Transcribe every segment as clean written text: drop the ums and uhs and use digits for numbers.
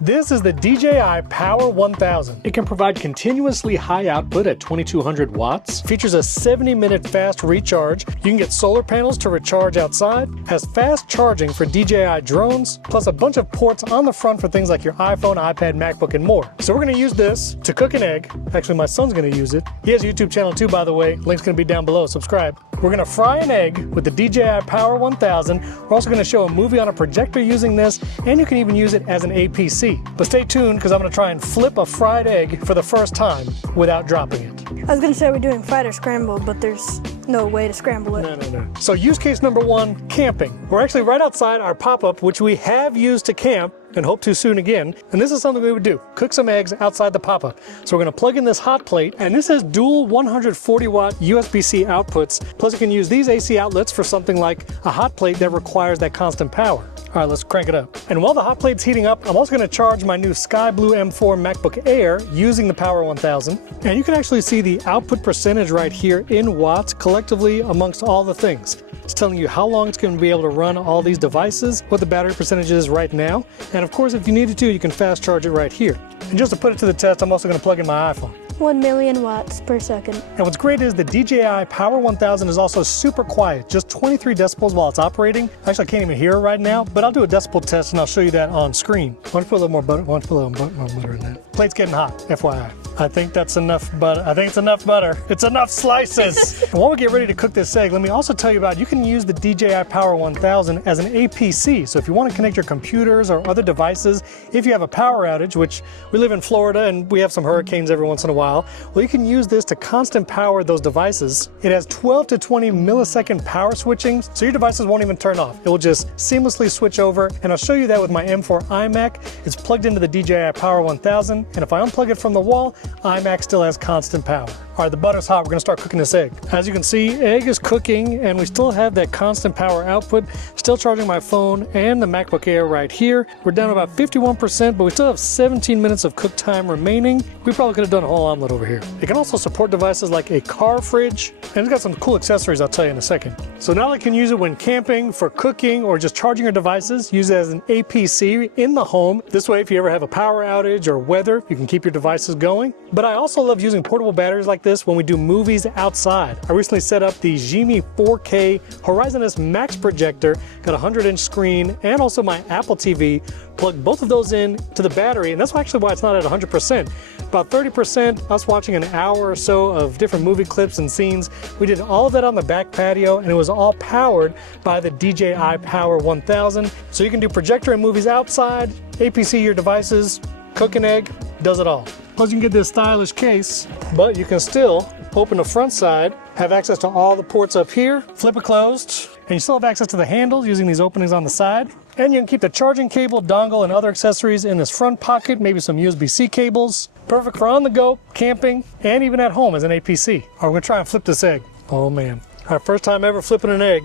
This is the DJI Power 1000. It can provide continuously high output at 2200 watts, features a 70-minute fast recharge, you can get solar panels to recharge outside, has fast charging for DJI drones, plus a bunch of ports on the front for things like your iPhone, iPad, MacBook, and more. So we're gonna use this to cook an egg. Actually, my son's gonna use it. He has a YouTube channel too, by the way. Link's gonna be down below, subscribe. We're gonna fry an egg with the DJI Power 1000. We're also gonna show a movie on a projector using this, and you can even use it as an APC. But stay tuned, because I'm gonna try and flip a fried egg for the first time without dropping it. I was gonna say we're doing fried or scrambled, but there's no way to scramble it. No. So use case number one, camping. We're actually right outside our pop-up, which we have used to camp and hope to soon again. And this is something we would do, cook some eggs outside the pop-up. So we're gonna plug in this hot plate, and this has dual 140 watt USB-C outputs. Plus you can use these AC outlets for something like a hot plate that requires that constant power. All right, let's crank it up. And while the hot plate's heating up, I'm also gonna charge my new Sky Blue M4 MacBook Air using the Power 1000. And you can actually see the output percentage right here in watts collectively amongst all the things. It's telling you how long it's going to be able to run all these devices, what the battery percentage is right now, and of course if you needed to, you can fast charge it right here. And just to put it to the test, I'm also going to plug in my iPhone. 1 million watts per second. And what's great is the DJI Power 1000 is also super quiet, just 23 decibels while it's operating. Actually, I can't even hear it right now, but I'll do a decibel test and I'll show you that on screen. Why don't you put a little more butter? Why don't you put a little more butter in that? Plate's getting hot, FYI. I think that's enough butter. I think it's enough butter. It's enough slices. And while we get ready to cook this egg, let me also tell you about, you can use the DJI Power 1000 as an APC. So if you want to connect your computers or other devices, if you have a power outage, which we live in Florida and we have some hurricanes every once in a while, well, you can use this to constant power those devices. It has 12 to 20 millisecond power switching, so your devices won't even turn off. It will just seamlessly switch over, and I'll show you that with my M4 iMac. It's plugged into the DJI Power 1000, and if I unplug it from the wall, iMac still has constant power. All right, the butter's hot. We're gonna start cooking this egg. As you can see, egg is cooking, and we still have that constant power output. Still charging my phone and the MacBook Air right here. We're down to about 51%, but we still have 17 minutes of cook time remaining. We probably could have done a whole omelet over here. It can also support devices like a car fridge, and it's got some cool accessories I'll tell you in a second. So now I can use it when camping, for cooking, or just charging your devices. Use it as an APC in the home. This way, if you ever have a power outage or weather, you can keep your devices going. But I also love using portable batteries like this when we do movies outside. I recently set up the Gimi 4K Horizon S Max projector, got a 100-inch screen, and also my Apple TV. Plugged both of those in to the battery, and that's actually why it's not at 100%. About 30%, us watching an hour or so of different movie clips and scenes. We did all of that on the back patio, and it was all powered by the DJI Power 1000. So you can do projector and movies outside, APC your devices, cook an egg, does it all. Plus you can get this stylish case, but you can still open the front side, have access to all the ports up here, flip it closed, and you still have access to the handles using these openings on the side. And you can keep the charging cable, dongle, and other accessories in this front pocket, maybe some USB-C cables. Perfect for on the go, camping, and even at home as an APC. All right, we're gonna try and flip this egg. Oh man. All right, first time ever flipping an egg.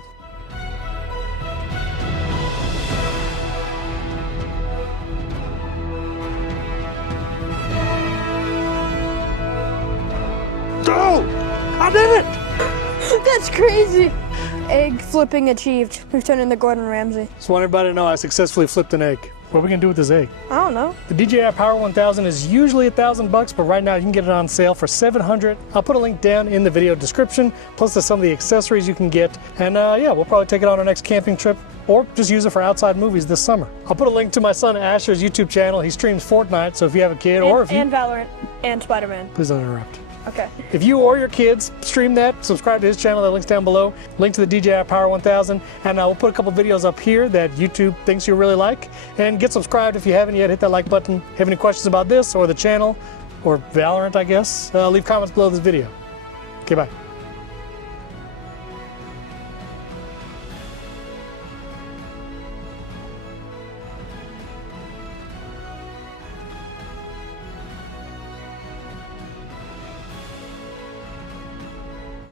Oh, I did it! That's crazy. Egg flipping achieved. We've turned into Gordon Ramsay. Just want everybody to know I successfully flipped an egg. What are we gonna do with this egg? I don't know. The DJI Power 1000 is usually $1,000, but right now you can get it on sale for $700. I'll put a link down in the video description, plus to some of the accessories you can get. And yeah, we'll probably take it on our next camping trip, or just use it for outside movies this summer. I'll put a link to my son Asher's YouTube channel. He streams Fortnite, so if you have a kid, or if you... And Valorant, and Spider-Man. Please don't interrupt. Okay. If you or your kids stream that, subscribe to his channel, that link's down below. Link to the DJI Power 1000, and we'll put a couple videos up here that YouTube thinks you'll really like. And get subscribed if you haven't yet, hit that like button. Have any questions about this or the channel, or Valorant, I guess, leave comments below this video. Okay, bye.